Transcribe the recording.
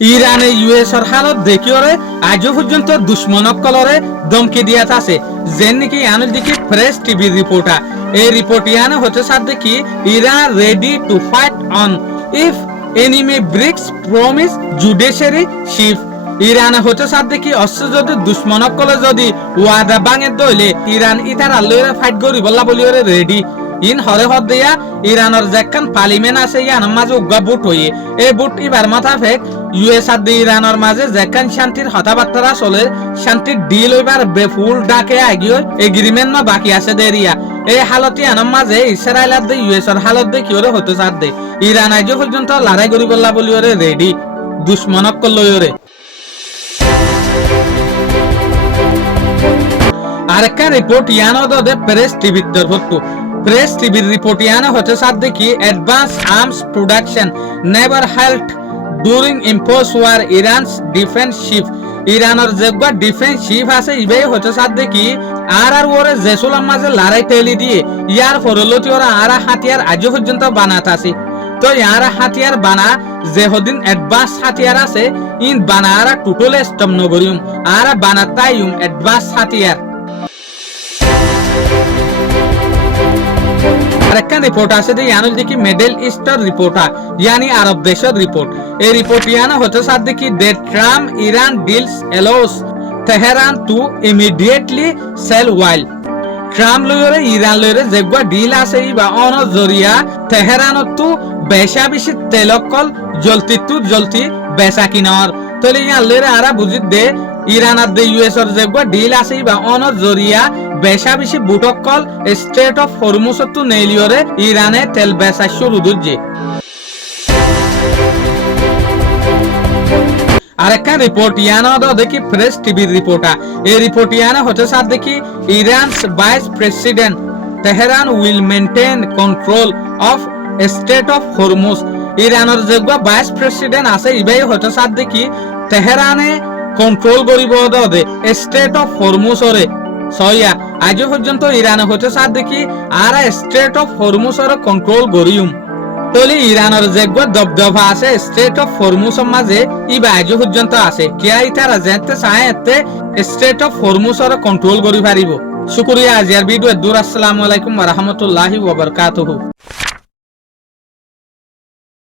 ইরানে ইউএসর হালত দেখিওরে আজও পর্যন্ত দুশ্মনকলরে ধমকি দিয়া আছে যেন নাকি ইয়ানোর দিকে প্রেস টিভি রিপোর্টার এই রিপোর্ট ইয়ানো হতে সাথে কি Iran ready to fight on if enemy BRICS promise judiciary shift ইরানে হতে সাথে কি অস্ত্র যদি দুশ্মনকলে যদি ওয়াদা ভাঙে দইলে ইরান ইতার আল্লরে ফাইট করি বল্লা বলিওরে রেডি ইন হরে হদ দিয়া ইরানের যেখান পার্লিমেন্ট আছে ইয়ানোর মাঝে উগা বুট হইয়ে এই বুট এবার মাথা ফেক ইউএস আর ইরানের মাঝে যেখান শান্তির কথাবার্তা চলে শান্তির ডিল হইবার বেফুল ডাকে আগিয়ে এগ্রিমেন্ট না বাকি আছে দেরিয়া এই হালতি আনার মাঝে ইসরায়েল আর ইউএস এর হালত দে কিওরে হতে চার দে ইরান আজ পর্যন্ত লড়াই করি বললা বলি ওরে রেডি দুশ্মনক করলই ওরে আরেকটা রিপোর্ট ইয়ানো দে প্রেস টিভির দরপট্টু প্রেস টিভির রিপোর্ট ইয়ানো হতে সাথ দেখি advance arms production never held during impose war Iran's defence chief ইরানের যেগুলা ডিফেন্স চিফ আছে ইবাই হতে সাথ দেখি আর ওরে জেসুলার মাঝে লড়াই টেলি দিয়ে ইয়ার ফরলতি ওরা আর হাতিয়ার আজ পর্যন্ত বানাত আছে তো ইয়ার হাতিয়ার বানা যে হদিন অ্যাডভান্স হাতিয়ার আছে ইন বানা আর টোটাল স্টপ নগরিউম আর বানাতাইউম অ্যাডভান্স হাতিয়ার আরেকটা রিপোর্ট আছে যে ইয়ানো দেখি মিডল ইস্টার রিপোর্টার ইয়ানি আরব দেশের রিপোর্ট এই রিপোর্ট ইয়ানো হতে সাথ দেখি the Trump Iran deals allows Tehran to immediately sell while Trump লয়রে ইরান লয়রে যেগুলা ডিল আছে বা অন জরিয়া তেহরানত টু বেশা বেশি তেলকল জলতি বেচা কিনার তলে ইয়ান লয়রে আরা বুঝিত দে ইরান আর ইউএস এর যেগুলা ডিল আছে বা অন জরিয়া বেশা বেশি বুটকল স্টেট অফ হরমুজ টু নেলিওরে ইরানে তেল বেচা শুরু দুজে আরেকটা রিপোর্ট ইয়ানো দেখি প্রেস টিভির রিপোর্টার এই রিপোর্ট ইয়ানো হতে সাথ দেখি ইরানস vice president Tehran will maintain control of state of Hormuz ইরানের যেগুলা ভাইস প্রেসিডেন্ট আছে ইবাই হতে সাথ দেখি তেহরানে কন্ট্রোল করিব দে স্টেট অফ হরমুজরে সয়া আজ পর্যন্ত ইরানে হতে সাথ দেখি আর স্টেট অফ হরমুজরে কন্ট্রোল করিউম তলি ইরানের যেগুলা দবদবা আছে স্টেট অফ হরমুজের মাঝে ইবা আজ পর্যন্ত আছে কিয়া ইতারা যেতে চায় এতে স্টেট অফ হরমুজরে কন্ট্রোল করি পারিব শুকরিয়া আজিয়ার ভিডিও দূর আসসালামু আলাইকুম ওয়া রাহমাতুল্লাহি ওয়া বারাকাতুহু।